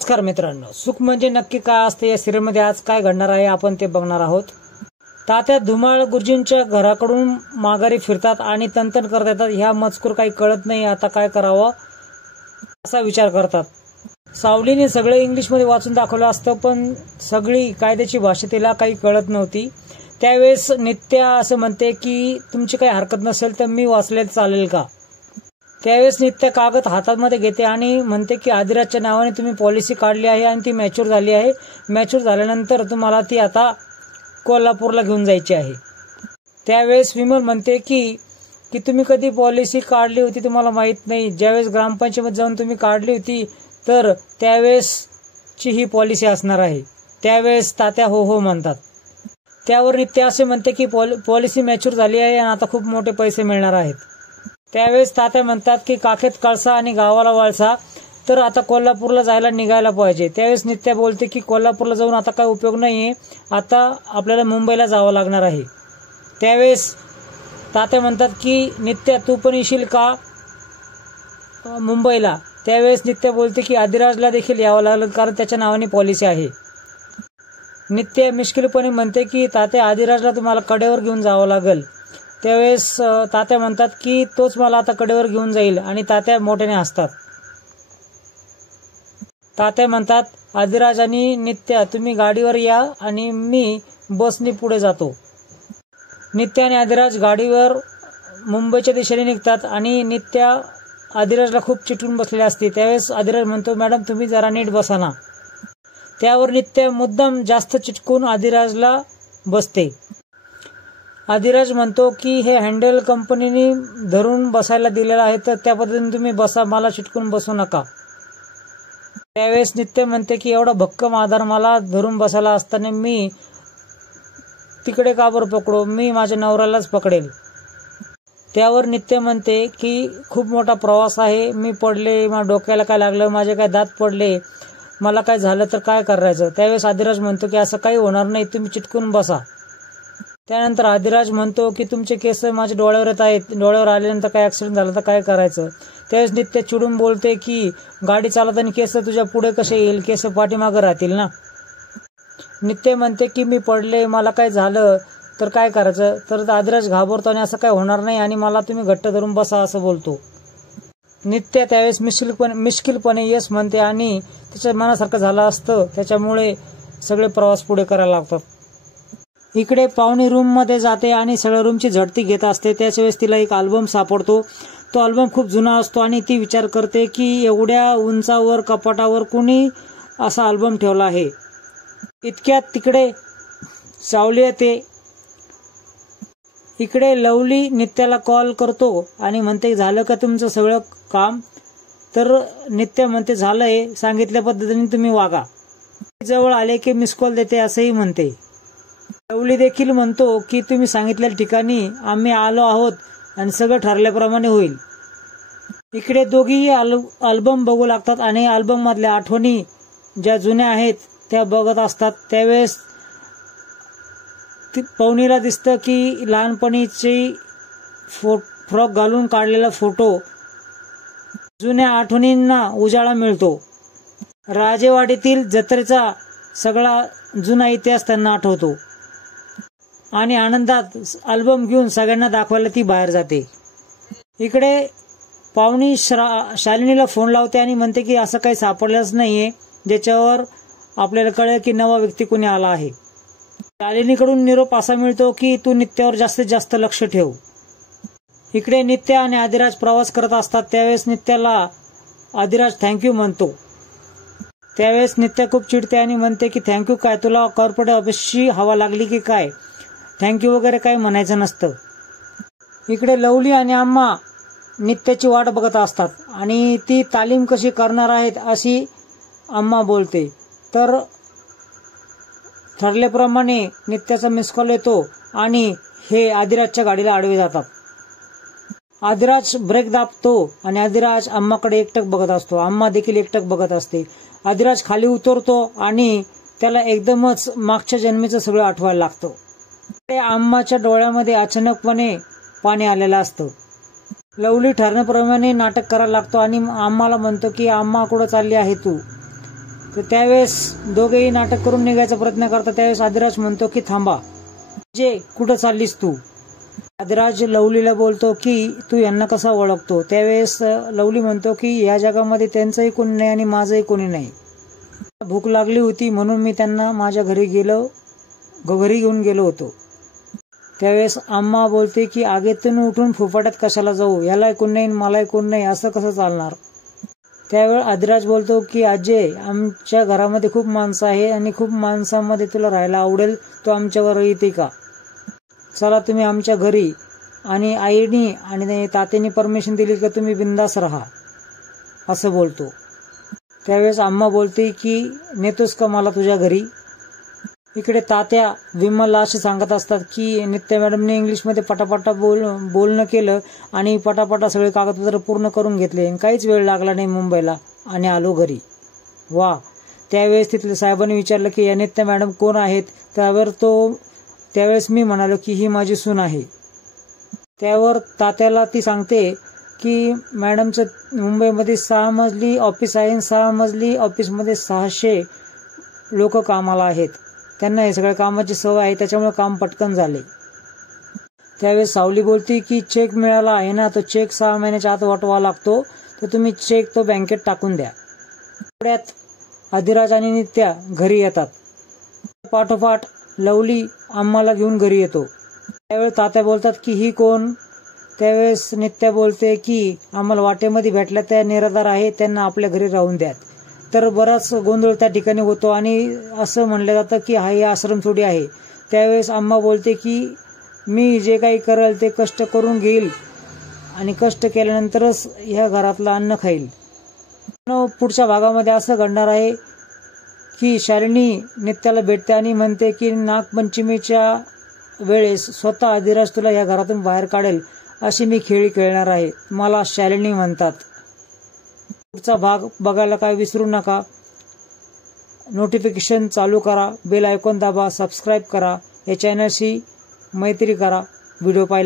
नमस्कार मित्रांनो, सुख म्हणजे नक्की काय असते या सिरियलमध्ये आज काय घडणार आहे आपण ते बघणार आहोत। तात्या धुमाळ गुरुजींच्या घराकडून माघारी फिरतात आणि तंतन करत येतात। ह्या मजकूर काही कळत नाही, आता काय करावं असा विचार करतात। सावलीने सगळे इंग्लिशमध्ये वाचून दाखवलं असतं, पण सगळी कायद्याची भाषा तिला काही कळत नव्हती। त्यावेळेस नित्या असं म्हणते की तुमची काही हरकत नसेल तर मी वाचलेलं चालेल का। त्यावेळेस नित्या कागद हातामध्ये घेते आणि म्हणते की आदिराजच्या नावाने तुम्ही पॉलिसी काढली आहे आणि ती मॅच्युअर झाली आहे। मॅच्युअर झाल्यानंतर तुम्हाला ती आता कोल्हापूरला घेऊन जायची आहे। त्यावेळेस विमल म्हणते की तुम्ही कधी पॉलिसी काढली होती तुम्हाला माहित नाही। ज्यावेळेस ग्रामपंचायतीमध्ये जाऊन तुम्ही काढली होती तर त्यावेळेसची ही पॉलिसी असणार आहे। त्यावेळेस तात्या हो हो म्हणतात। त्यावर नित्या असे म्हणते की पॉलिसी मॅच्युअर झाली आहे आणि आता खूप मोठे पैसे मिळणार आहेत। त्यावेळेस तात्या म्हणतात की काखेत कळसा आणि गावाला वळसा, तर आता कोल्हापूरला जायला निघायला पाहिजे। त्यावेळेस नित्या बोलते की कोल्हापूरला जाऊन आता काय उपयोग नाहीये, आता आपल्याला मुंबईला जावं लागणार आहे। त्यावेळेस तात्या म्हणतात की नित्या तू पण येशील का मुंबईला। त्यावेळेस नित्या बोलते की आदिराजला देखील यावं लागलं कारण त्याच्या नावाने पॉलिसी आहे। नित्या मिश्किलपणे म्हणते की तात्या आदिराजला तुम्हाला कडेवर घेऊन जावं लागेल। त्यावेळेस तात्या म्हणतात की तोच मला आता कडेवर घेऊन जाईल आणि तात्या मोठ्याने हसतात। तात्या म्हणतात आदिराज आणि नित्या तुम्ही गाडीवर या आणि मी बसने पुढे जातो। नित्या आणि आदिराज गाडीवर मुंबईच्या दिशेने निघतात आणि नित्या आदिराजला खूप चिटकून बसलेली असते। त्यावेळेस आदिराज म्हणतो मॅडम तुम्ही जरा नीट बसा ना। त्यावर नित्या मुद्दाम जास्त चिटकून आदिराजला बसते। आदिराज म्हणतो की हे हँडल कंपनीने धरून बसायला दिलेलं आहे तर त्या पद्धतीने तुम्ही बसा, मला चिटकून बसू नका। त्यावेळेस नित्य म्हणते की एवढा भक्कम आधार मला धरून बसायला असताना मी तिकडे का बरं पकडू, मी माझ्या नवऱ्यालाच पकडेल। त्यावर नित्य म्हणते की खूप मोठा प्रवास आहे, मी पडले, माझ्या डोक्याला काय लागलं, माझे काय दात पडले, मला काय झालं तर काय करायचं। त्यावेळेस आदिराज म्हणतो की असं काही होणार नाही, तुम्ही चिटकून बसा। त्यानंतर आदिराज म्हणतो की तुमचे केस माझ्या डोळ्यावर येत आहेत, डोळ्यावर आल्यानंतर काय ऍक्सिडेंट झाला तर काय करायचं। त्यावेळेस नित्य चिडून बोलते की गाडी चालवताना केस तुझ्या पुढे कसे येईल, केस पाठीमागे राहतील ना। नित्य म्हणते की मी पडले, मला काय झालं तर काय करायचं। तर आदिराज घाबरतो आणि असं काय होणार नाही आणि मला तुम्ही घट्ट धरून बसा असं बोलतो। नित्य त्यावेळेस मिश्किलपणे यस म्हणते आणि त्याच्या मनासारखं झालं असतं, त्याच्यामुळे सगळे प्रवास पुढे करायला लागतात। इकडे पाहुणी रूम मध्ये जाते आणि सगळ्या रूमची झडती घेत असते। त्याच वेळेस तिला एक अल्बम सापडतो। तो अल्बम खूप जुना असतो आणि ती विचार करते की एवढ्या उंचावर कपाटावर कुणी असा अल्बम ठेवला आहे। इतक्यात तिकडे सावली येते। इकडे लवली नित्याला कॉल करतो आणि म्हणते झालं का तुमचं सगळं काम। तर नित्या म्हणते झालंय, सांगितल्या पद्धतीने तुम्ही वागा। जवळ आले की मिस कॉल देते असंही म्हणते। लवली देखील म्हणतो की तुम्ही सांगितलेल्या ठिकाणी आम्ही आलो आहोत आणि सगळं ठरल्याप्रमाणे होईल। इकडे दोघीही अल्बम बघू लागतात आणि अल्बम मधल्या आठवणी ज्या जुन्या आहेत त्या बघत असतात। त्यावेळेस पाहुणीला दिसतं की लहानपणीची फ्रॉक घालून काढलेला फोटो जुन्या आठवणींना उजाळा मिळतो। राजेवाडीतील जत्रेचा सगळा जुना इतिहास त्यांना आठवतो आणि आनंदात अल्बम घेऊन सगळ्यांना दाखवायला ती बाहेर जाते। इकडे पाहुणी शालिनीला फोन लावते आणि म्हणते की असं काही सापडलंच नाहीये ज्याच्यावर आपल्याला कळेल की नवा व्यक्ती कोणी आला आहे। शालिनीकडून निरोप असा मिळतो की तू नित्यावर जास्तीत जास्त लक्ष ठेव। इकडे नित्या आणि आदिराज प्रवास करत असतात। त्यावेळेस नित्याला आदिराज थँक्यू म्हणतो। त्यावेळेस नित्या खूप चिडते आणि म्हणते की थँक्यू काय, तुला कॉर्पोरेट ऑफिसची हवा लागली की काय, थँक्यू वगैरे काय म्हणायचं नसतं। इकडे लवली आणि अम्मा नित्याची वाट बघत असतात आणि ती तालीम कशी करणार आहेत अशी अम्मा बोलते। तर ठरल्याप्रमाणे नित्याचा मिस कॉल येतो आणि हे आदिराजच्या गाडीला आडवे जातात। आदिराज ब्रेक दाबतो आणि आदिराज अम्माकडे एकटक बघत असतो। अम्मा देखील एकटक बघत असते। आदिराज खाली उतरतो आणि त्याला एकदमच मागच्या जन्मीचं सगळं आठवायला लागतं। अम्माच्या डोळ्यामध्ये अचानकपणे पाणी आलेलं असतं। लवली ठरण्याप्रमाणे नाटक करायला लागतो आणि अम्माला म्हणतो की अम्मा कुठं चालली आहे तू। तर त्यावेळेस दोघेही नाटक करून निघायचा प्रयत्न करतात. त्यावेळेस आदिराज म्हणतो की थांबा, जे कुठं चाललीस तू. आदिराज लवलीला बोलतो की तू यांना कसा ओळखतो. त्यावेळेस लवली म्हणतो की या जगामध्ये त्यांचंही कोणी नाही आणि माझंही कोणी नाही. भूक लागली होती म्हणून मी त्यांना माझ्या घरी घेऊन गेलो होतो. त्यावेळेस आम्मा बोलते की आगीतून उठून फुफाट्यात कशाला जाऊ, याला कोण नाही मला कोण नाही, असं कसं चालणार. त्यावेळेस आदिराज बोलतो की अजय, आमच्या घरामध्ये खूप माणसं आहे आणि खूप माणसांमध्ये तुला राहायला आवडेल, तो आमच्यावर येते का. चला तुम्ही आमच्या घरी. आणि आईनी आणि तात्यानी परमिशन दिली का तुम्ही बिंदास राहा, असं बोलतो. त्यावेळेस आम्मा बोलते की नेतोस का मला तुझ्या घरी. इकडे तात्या विमलला असे सांगत असतात की नित्या मॅडमने इंग्लिशमध्ये पटापटा बोलणं केलं आणि पटापटा सगळे कागदपत्र पूर्ण करून घेतले. काहीच वेळ लागला नाही मुंबईला आणि आलो घरी. वा. त्यावेळेस तिथल्या साहेबांनी विचारलं की या नित्या मॅडम कोण आहेत. त्यावेळेस मी म्हणालो की ही माझी सून आहे. त्यावर तात्याला ती सांगते की मॅडमचं मुंबईमध्ये 6 मजली ऑफिस आहे. 6 मजली ऑफिसमध्ये 600 लोक कामाला आहेत. त्यांना हे सगळ्या कामाची सवय आहे, त्याच्यामुळे काम पटकन झाले. त्यावेळेस सावली बोलती की चेक मिळाला आहे ना, तो चेक 6 महिन्याच्या आत वाटवा लागतो, तर तुम्ही चेक तो बँकेत टाकून द्या. थोड्यात आदिराज आणि नित्या घरी येतात. पाठोपाठ लवली आम्हाला घेऊन घरी येतो. त्यावेळेस तात्या बोलतात की ही कोण. त्यावेळेस नित्या बोलते की आम्हाला वाटेमध्ये भेटल्या त्या निराधार आहे, त्यांना आपल्या घरी राहून द्या. तर बराच गोंधळ त्या ठिकाणी होतो आणि असं म्हणलं जातं की हा आश्रम थोडी आहे. त्यावेळेस आम्मा बोलते की मी जे काही करेल ते कष्ट करून घेईल आणि कष्ट केल्यानंतरच ह्या घरातलं अन्न खाईल. पुढच्या भागामध्ये असं घडणार आहे की शालिनी नित्याला भेटते आणि म्हणते की नागपंचमीच्या वेळेस स्वतः आदिराज तुला या घरातून बाहेर काढेल अशी मी खेळी खेळणार आहे, मला शालिनी म्हणतात. पुढचा भाग बघायला काय विसरू नका. नोटिफिकेशन चालू करा, बेल आयकॉन दाबा, सबस्क्राईब करा, या चॅनलशी मैत्री करा. व्हिडिओ पाहिला